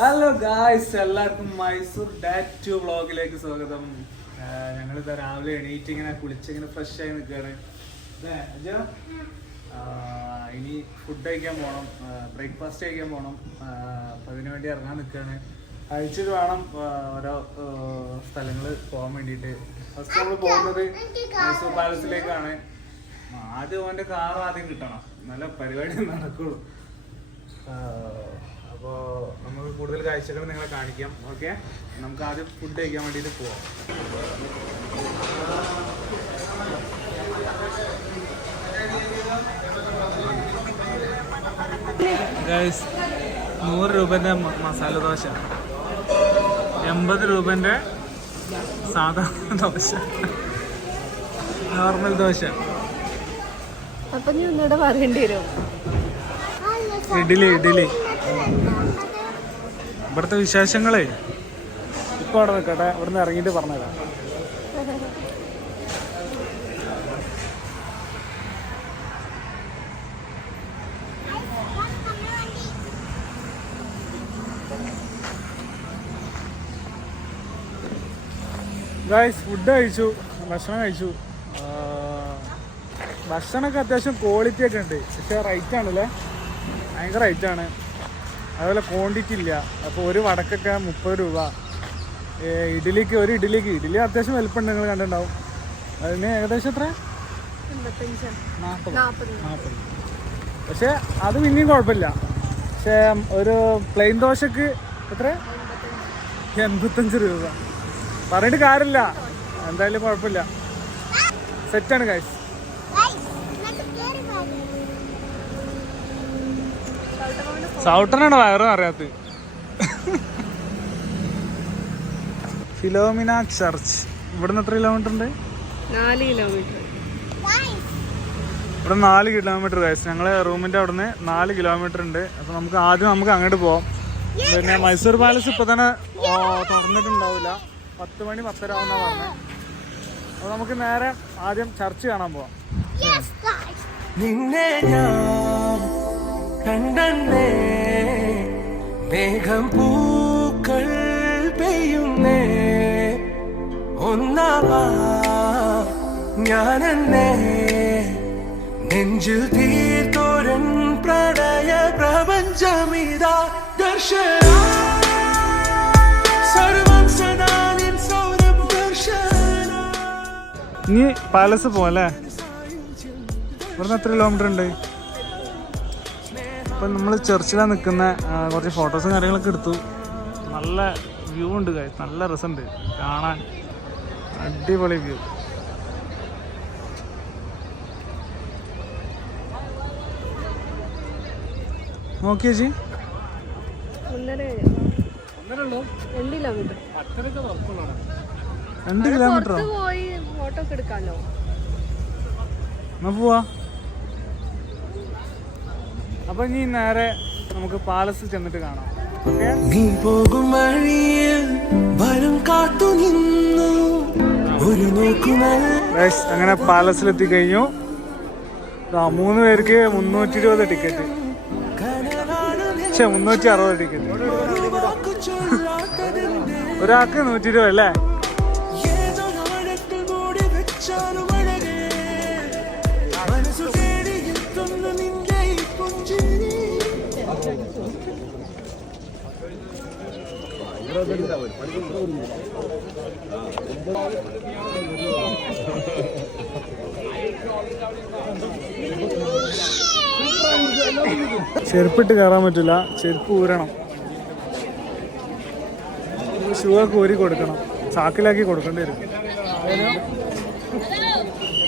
Hello guys എല്ലാവർക്കും മൈസൂർ ഡാറ്റു വ്ളോഗിലേക്ക് സ്വാഗതം. ഞങ്ങളിതാ രാവിലെ എണീറ്റ് ഇങ്ങനെ കുളിച്ചിങ്ങനെ ഫ്രഷ് ആയി നിൽക്കുകയാണ്. അജോ? ഇനി ഫുഡ് കഴിക്കാൻ പോകണം ബ്രേക്ക്ഫാസ്റ്റ് കഴിക്കാൻ പോകണം അപ്പം അതിനു വേണ്ടി ഇറങ്ങാൻ നിൽക്കുകയാണ്. അഴിച്ചിട്ട് വേണം ഓരോ സ്ഥലങ്ങൾ പോകാൻ വേണ്ടിയിട്ട്. ഫസ്റ്റ് നമ്മൾ പോകുന്നത് മൈസൂർ പാലസിലേക്കാണ്. ആദ്യം ഓന്റെ കാർ ആദ്യം കിട്ടണം. നല്ല പരിപാടി നടക്കുള്ളൂ. അപ്പോൾ നമുക്ക് കൂടുതൽ കാഴ്ചകൾ നിങ്ങളെ കാണിക്കാം. ഓക്കെ നമുക്ക് ആദ്യം ഫുഡ് കഴിക്കാൻ വേണ്ടിയിട്ട് പോവാം. നൂറ് രൂപന്റെ മസാല ദോശ. എൺപത് രൂപന്റെ സാധാ ദോശ. നോർമൽ ദോശ. അപ്പൊ നീ ഒന്നുകൂടെ പറയേണ്ടി വരും. ഇഡ്ഡലി ഇഡ്ഡലി. ഇവിടുത്തെ വിശേഷങ്ങളെ? ഇപ്പൊ അവിടെ നിൽക്കട്ടെ ഇവിടുന്ന് ഇറങ്ങിയിട്ട് പറഞ്ഞുതരാം. ഗായ്സ് ഫുഡ് കഴിച്ചു. ഭക്ഷണം കഴിച്ചു. ഭക്ഷണമൊക്കെ അത്യാവശ്യം ക്വാളിറ്റി ഒക്കെ ഉണ്ട്. പക്ഷെ റൈറ്റ് ആണല്ലേ? ഭയങ്കര റൈറ്റ് ആണ്. അതുപോലെ ക്വാണ്ടിറ്റി ഇല്ല. അപ്പോൾ ഒരു വടക്കൊക്കെ മുപ്പത് രൂപ. ഇഡ്ഡലിക്ക് ഒരു ഇഡ്ഡലിക്ക്. ഇഡ്ഡലി അത്യാവശ്യം വലിപ്പം നിങ്ങൾ കണ്ടിട്ടുണ്ടാവും. അതിന് ഏകദേശം എത്ര? നാൽപ്പത് പക്ഷേ പക്ഷെ അത് പിന്നെയും കുഴപ്പമില്ല. പക്ഷേ ഒരു പ്ലെയിൻ ദോശക്ക് എത്ര? എൺപത്തഞ്ച് രൂപ. പറഞ്ഞിട്ട് കാര്യമില്ല. എന്തായാലും കുഴപ്പമില്ല. സെറ്റാണ് കാശ് സൗട്ടനാണ് വയറും അറിയാത്ത. Philomena church. ഇവിടുന്ന് എത്ര കിലോമീറ്റർ ഉണ്ട്? നാല് കിലോമീറ്റർ ഇവിടെ നാല് കിലോമീറ്റർ കഴിച്ചു ഞങ്ങളെ റൂമിന്റെ അവിടുന്ന് നാല് കിലോമീറ്റർ ഉണ്ട്. അപ്പൊ നമുക്ക് ആദ്യം നമുക്ക് അങ്ങോട്ട് പോവാം. പിന്നെ മൈസൂർ പാലസ് ഇപ്പൊ തന്നെ തുറന്നിട്ടുണ്ടാവില്ല. പത്ത് മണി പത്തര ആവുന്ന പറഞ്ഞത് അപ്പൊ നമുക്ക് നേരെ ആദ്യം ചർച്ച് കാണാൻ പോവാം. നിന്നെ ഞാൻ കണ്ടേ മേഘം പൂക്കൾ പെയ്യുന്നേ. ഒന്നാവാ ഞാനെന്നേ. നെഞ്ചു തീർത്തോരൻ പ്രണയ പ്രപഞ്ചമിതാ ദർശന. ഇനി പാലസ് പോവല്ലേ ഇവിടുന്ന് എത്ര കിലോമീറ്റർ ഉണ്ട്? ഇപ്പം നമ്മൾ ചർച്ചിലാണ് നിൽക്കുന്ന കുറച്ച് ഫോട്ടോസും കാര്യങ്ങളൊക്കെ എടുത്തു. നല്ല വ്യൂ ഉണ്ട്. നല്ല രസമുണ്ട്. കാണാൻ അടിപൊളി വ്യൂ നോക്കിയേ ചേച്ചി? രണ്ട് കിലോമീറ്റർ പോയി ഫോട്ടോ എടുക്കാലോ. എന്നാ പോവാ? അപ്പൊ ഇനി നേരെ നമുക്ക് പാലസ് ചെന്നിട്ട് കാണാം. നീ പോകും വഴിയിൽ കാത്തു നിന്നു. ഒരു അങ്ങനെ പാലസിലെത്തി കഴിഞ്ഞു. മൂന്ന് പേർക്ക് മുന്നൂറ്റി ഇരുപത് ടിക്കറ്റ്. പക്ഷേ മുന്നൂറ്റി അറുപത് ടിക്കറ്റ് ഒരാൾക്ക് നൂറ്റി ഇരുപത് അല്ലേ? ചെരുപ്പിട്ട് കയറാൻ പറ്റില്ല. ചെരുപ്പ് ഊരണം. ഷൂ ഒക്കെ ഊരി കൊടുക്കണം. ചാക്കിലാക്കി കൊടുക്കേണ്ടി വരും.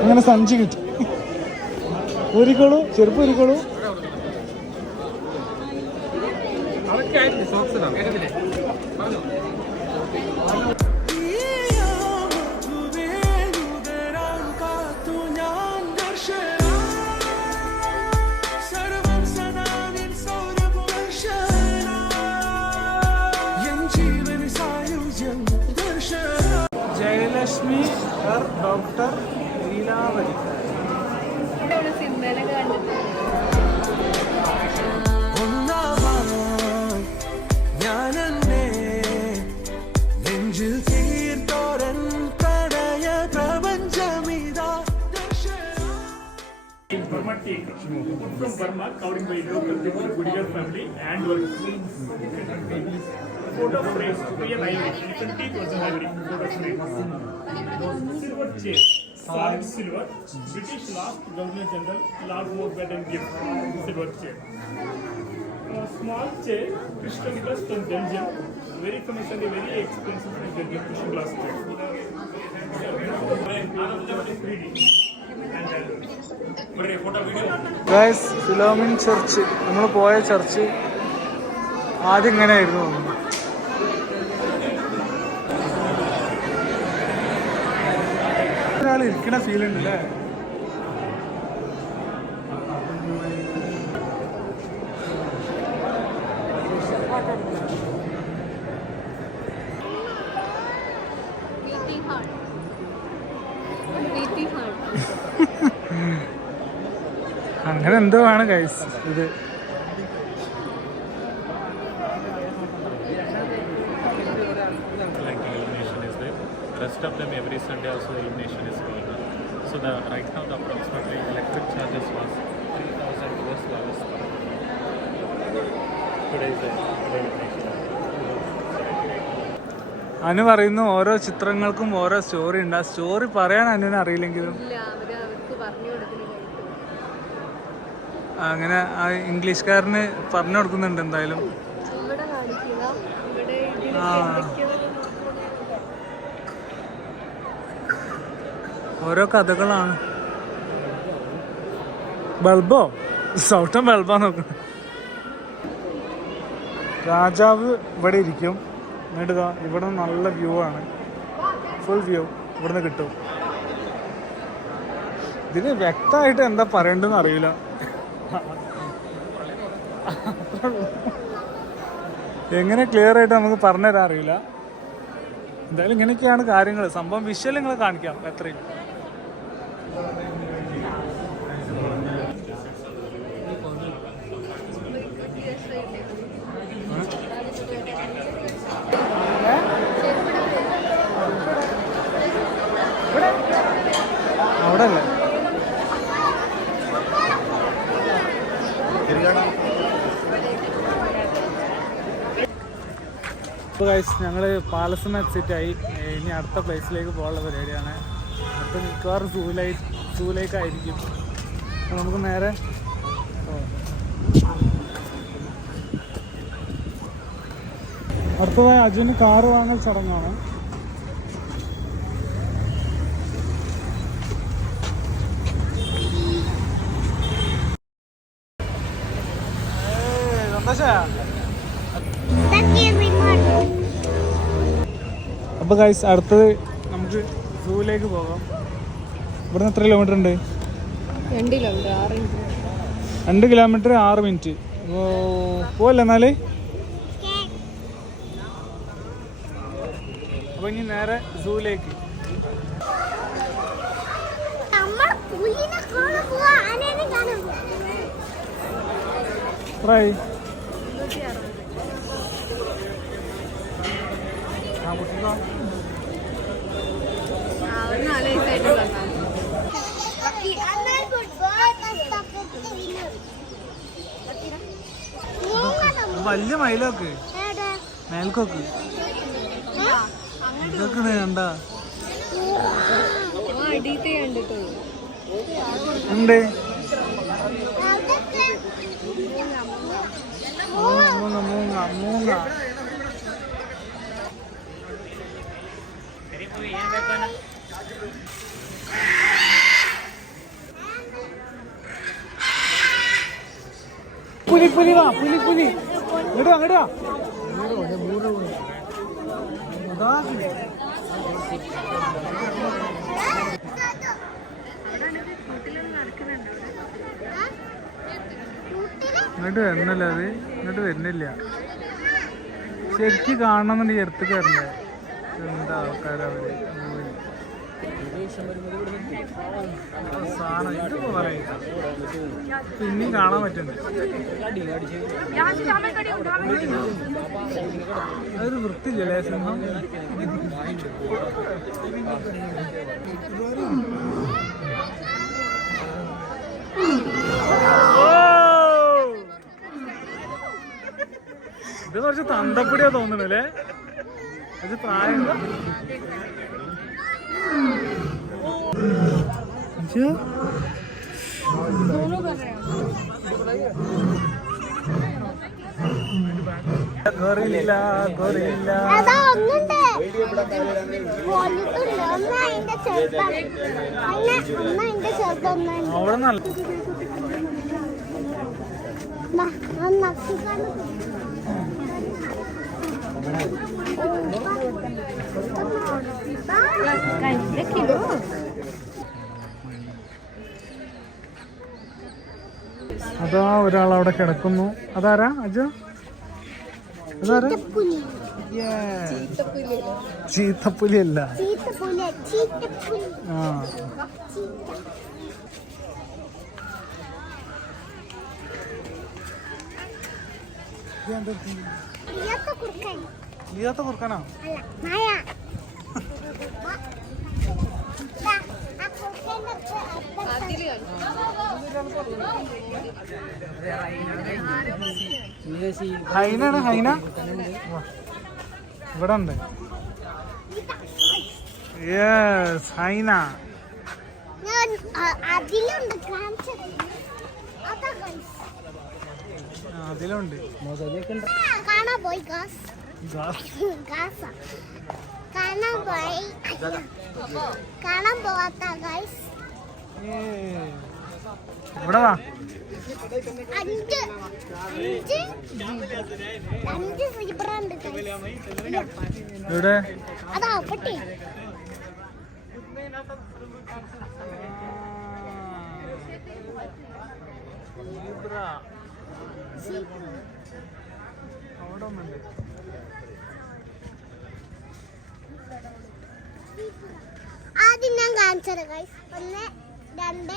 അങ്ങനെ സഞ്ചി കിട്ടി. ഊരിക്കോളൂ ചെരുപ്പ് ഊരിക്കോളൂ. Doctor Leelavathi from Burma, covering by local people, Gujar family and work. Photo frame, real life, 20 person library, photo frame. Silver chain, solid silver, British last Governor General, Lord Mountbatten gift, silver chain. A small chain, crystal glass from Belgium, very famous and very expensive from Belgium, crystal glass chain. Another one is 3D. And uh, photo video. Guys Philomena church നമ്മൾ പോയ church ആദ്യം ഇങ്ങനെയായിരുന്നു തോന്നുന്നു ഒരാൾ ഇരിക്കണ feel ഉണ്ട് അല്ലേ? അങ്ങനെ എന്തോ ആണ് ഗൈസ് ഇത്. Rest of them every Sunday also the illumination is going on. So the right now the approximately electric charges was 3000 US dollars per hour. Today is the Anu പറയുന്നു ഓരോ ചിത്രങ്ങൾക്കും ഓരോ സ്റ്റോറി ഉണ്ട് ആ സ്റ്റോറി പറയാൻ അനുവിന് അറിയില്ലെങ്കിലും ഇല്ല അവർ അവർക്ക് പറഞ്ഞു കൊടുക്കുന്ന കേട്ടു അങ്ങനെ ആ ഇംഗ്ലീഷുകാരന് പറഞ്ഞു കൊടുക്കുന്നുണ്ട് എന്തായാലും ഇവിടെ കാണിക്കുക ഇവിടെ ഇതിൽ ആ. ഓരോ കഥകളാണ്. ബൾബോ? സൗട്ടം ബൾബാ നോക്കണം രാജാവ് ഇവിടെ ഇരിക്കും. എന്നിട്ട് ഇവിടെ നല്ല വ്യൂ ആണ്. ഫുൾ വ്യൂ ഇവിടുന്ന് കിട്ടും. ഇതിന് വ്യക്തമായിട്ട് എന്താ പറയണ്ടെന്ന് അറിയില്ല. എങ്ങനെ ക്ലിയർ ആയിട്ട് നമുക്ക് പറഞ്ഞുതരാൻ അറിയില്ല. എന്തായാലും ഇങ്ങനെയൊക്കെയാണ് കാര്യങ്ങൾ സംഭവം വിഷ്വൽ നിങ്ങൾ കാണിക്കാം. എത്രയും അവിടെ അല്ലേ ഇപ്പോൾ ഞങ്ങൾ പാലസം ആയി. ഇനി അടുത്ത പ്ലേസിലേക്ക് പോകാനുള്ള പരിപാടിയാണ്. അടുത്ത മിക്കവാറും സൂലായി സൂലേക്കായിരിക്കും. നമുക്ക് നേരെ. അടുത്തതായി അജുന് കാറ് വാങ്ങൽ ചടങ്ങാണ്. അപ്പൊ ഗൈസ് അടുത്തത് നമുക്ക് സൂവിലേക്ക് പോകാം. ഇവിടുന്ന് എത്ര കിലോമീറ്റർ ഉണ്ട്? രണ്ട് കിലോമീറ്റർ ആറ് രണ്ട് കിലോമീറ്റർ ആറ് മിനിറ്റ് പോവല്ല എന്നാൽ? അപ്പൊ ഇനി നേരെ പോവാ. ട്രൈ ആ ഒരു നാല് വയസ്സായിട്ടുള്ള. വലിയ മയിലോക്ക്. മേൽക്കോക്ക്. ഇതൊക്കെ കണ്ട. ഉണ്ട് മൂങ്ങ മൂങ്ങ മൂങ്ങ പുലി പുലി വാ പുലി പുലി. ഇങ്ങോട്ട് വാ ഇങ്ങോട്ട് വാ. അതാ. ഇങ്ങോട്ട് വരുന്നല്ലേ. ശരിക്ക് കാണണമെന്നുണ്ടെങ്കിൽ എടുത്ത് കയറണ്ടേ എന്താ ആൾക്കാരവര്? പിന്നെയും കാണാൻ പറ്റുന്നത്. അതൊരു വൃത്തിയില്ലല്ലേ സിംഹം? ഇത് കുറച്ച് തന്തപ്പടിയാ തോന്നണല്ലേ കുറച്ച് പ്രായം ഗൊറില്ല ഗൊറില്ല. അതാ ഒന്നുണ്ട്. വലുതുണ്ട് ഒന്ന് അതിന്റെ ചെറുതാണ് ഒന്ന് ഒന്ന് അതിന്റെ ചെറുതൊന്നുണ്ട് അവിടെ നല്ല ദാ, അത് ഒരാൾ അവിടെ കിടക്കുന്നു. അതാരാ? അജു? അതാരാ? പുലി ചീത്തപ്പുലി. അല്ല. ആ. ഇല്ലാത്ത കുറുക്കൻ. ഹൈനാണ് ഹൈന? ഇവിടെ ഉണ്ട് യെസ് ഹൈന അതിലുണ്ട് കാണാൻ പോയി ഗാസ് ഗാസ് കാണാൻ പോയി. കാണാൻ പോവാത്ത ഗൈസ്. ഇവിടെ വാ? അഞ്ച്. അഞ്ച്. അഞ്ച് സീബ്ര ഉണ്ട് ഇവിടെ അതാ പട്ടി. അവിടെ ഒന്നുണ്ട്. ആദ്യം ഞാൻ കാണിച്ചത് ഗൈസ് ഒന്ന് രണ്ട്.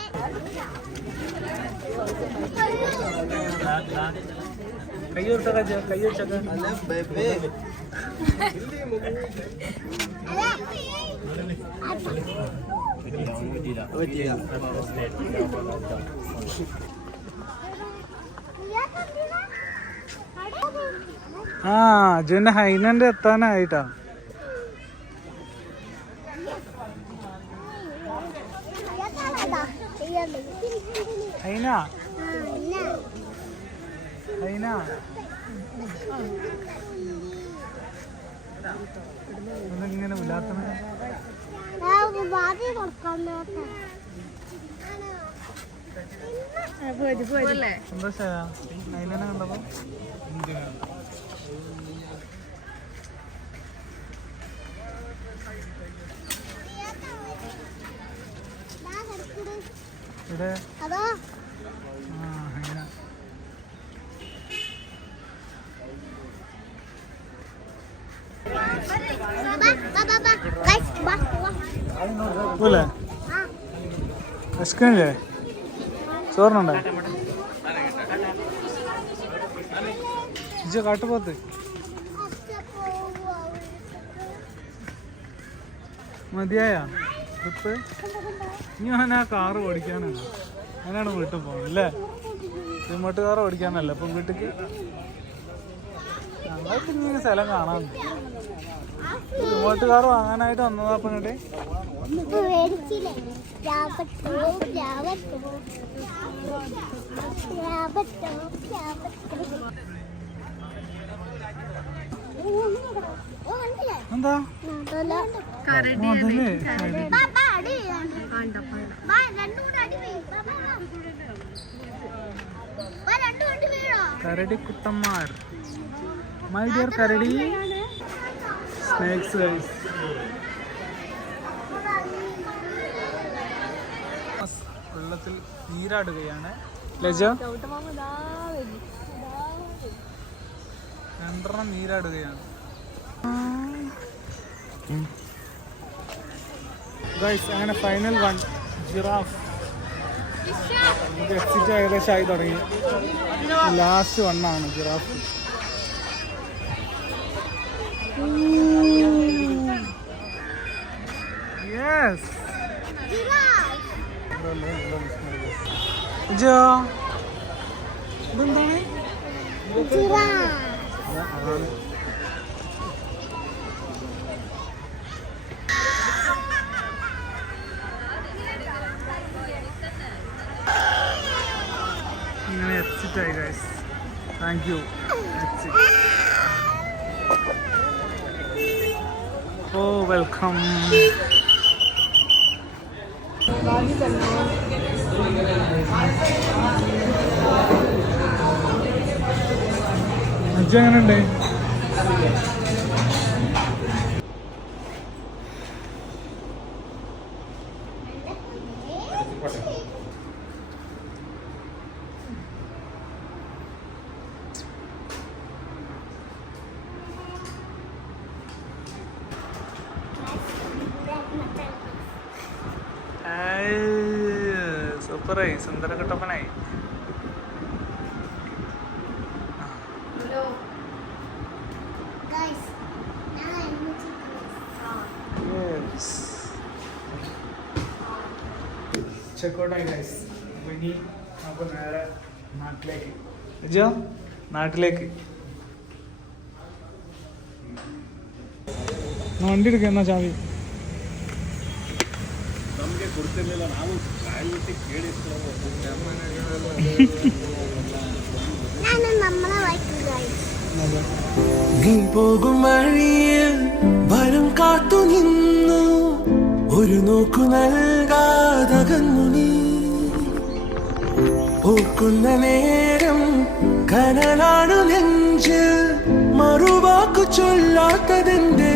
ആ ജുന ഹൈനന്റെ എത്താനായിട്ടാ. ഹൈന. ഹൈന. ഇങ്ങനെ വിലാത്തണ സന്തോഷായ? ഹൈനനെ കണ്ടപ്പോ? ഇവിടെ പോലെ വിശക്കണില്ലേ ചോറിനുണ്ടോ? ഇജ കാട്ടുപോത്ത് മതിയായ? ട്രിപ്പ് ഞാൻ ആ കാറ് ഓടിക്കാനാണ്. അങ്ങനെയാണ് വീട്ടിൽ പോകുന്നത് അല്ലേ? റിമോട്ട് കാർ ഓടിക്കാനല്ല അപ്പം വീട്ടിക്ക് ഞങ്ങൾക്ക് ഇങ്ങനെ സ്ഥലം കാണാൻ. റിമോട്ട് കാർ വാങ്ങാനായിട്ട് വന്നതാ അപ്പം ഇങ്ങോട്ട്? എന്താ? അതല്ല കരടി കുട്ടന്മാർ. മൈ ഡിയർ കരടി. സ്നേക്സ് ഗൈസ് വെള്ളത്തിൽ നീരാടുകയാണ്. ലജ? രണ്ടെണ്ണം നീരാടുകയാണ്. ഗൈസ് അങ്ങനെ ഫൈനൽ വൺ ജിറാഫ് നമുക്ക് എക്സിറ്റ് ഏകദേശം ആയി തുടങ്ങി ലാസ്റ്റ് വണ്ണാണ് ജിറാഫ് യെസ് ജോ ഇതെന്താണ്? ജിറാഫ് ഇങ്ങനെ എക്സിറ്റ് ആയി guys thank you oh welcome Aju എങ്ങനെയുണ്ട്? സൂപ്പറായി സുന്ദര കട്ടപ്പനായി ചെക്കോട്ടായി ഗൈസ് ഇനി അപ്പോൾ നേരെ നാട്ടിലേക്ക്. അജോ നാട്ടിലേക്ക്. വണ്ടി എടുക്കുക എന്നാ ചാവി. നമ്മളെ വായിക്കും guys. നീ പോകും വഴിയിൽ വരം കാത്തു നിന്നു. ഒരു നോക്കു നൽകാതകന്നു നീ. ഓർക്കുന്ന നേരം കനലാണു നെഞ്ചിൽ മറുവാക്കു ചൊല്ലാത്തതെന്തേ?